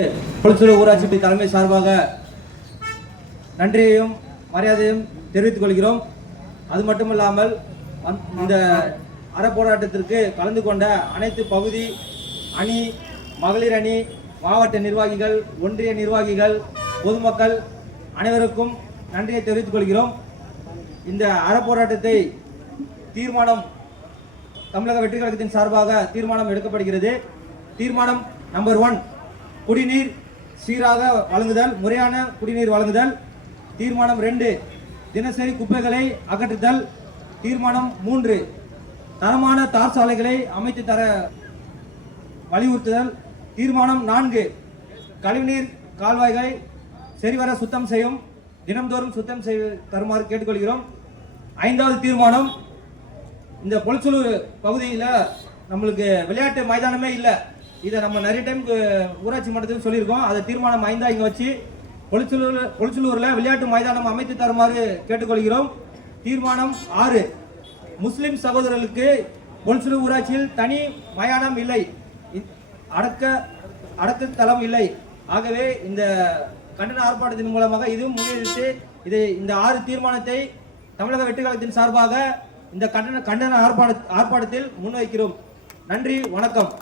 புலிச்சூர் ஊராட்சி தலைமை சார்பாக நன்றியையும் மரியாதையும் தெரிவித்துக் கொள்கிறோம். அது மட்டுமல்லாமல் அந்த- இந்த அறப்போராட்டத்திற்கு கலந்து கொண்ட அனைத்து பகுதி அணி மகளிர் அணி மாவட்ட நிர்வாகிகள் ஒன்றிய நிர்வாகிகள் பொதுமக்கள் அனைவருக்கும் நன்றியை தெரிவித்துக் கொள்கிறோம். இந்த அறப்போராட்டத்தை தீர்மானம் தமிழக வெற்றி கழகத்தின் சார்பாக தீர்மானம் எடுக்கப்படுகிறது. தீர்மானம் நம்பர் ஒன். குடிநீர் சீராக வழங்குதல் முறையான குடிநீர் வழங்குதல் தீர்மானம் ரெண்டு தினசரி குப்பைகளை அகற்றுதல் தீர்மானம் மூன்று தரமான தார் சாலைகளை அமைத்து தர வலியுறுத்துதல் தீர்மானம் நான்கு கழிவுநீர் கால்வாய்களை சரிவர சுத்தம் செய்யும் தினம்தோறும் சுத்தம் செய்ய தருமாறு கேட்டுக்கொள்கிறோம். ஐந்தாவது தீர்மானம் இந்த பொலிச்சலூர் பகுதியில் நம்மளுக்கு விளையாட்டு மைதானமே இல்லை. இதை நம்ம நிறைய டைம் ஊராட்சி மன்றத்தில் சொல்லியிருக்கோம். அதை தீர்மானம் ஐந்தா இங்கே வச்சு கொளிச்சலூர் கொளிச்சலூரில் விளையாட்டு மைதானம் அமைத்து தருமாறு கேட்டுக்கொள்கிறோம். தீர்மானம் ஆறு. முஸ்லிம் சகோதரர்களுக்கு கொளிச்சலூர் ஊராட்சியில் தனி மயானம் இல்லை. இ- அடக்க அடக்க தளம் இல்லை. ஆகவே இந்த கண்டன ஆர்ப்பாட்டத்தின் மூலமாக இதுவும் முன்னெடுத்து இதை இந்த ஆறு தீர்மானத்தை தமிழக வெட்டுக்கழகத்தின் சார்பாக இந்த கண்டன கண்டன ஆர்ப்பாட்ட ஆர்ப்பாட்டத்தில் முன்வைக்கிறோம். நன்றி வணக்கம்.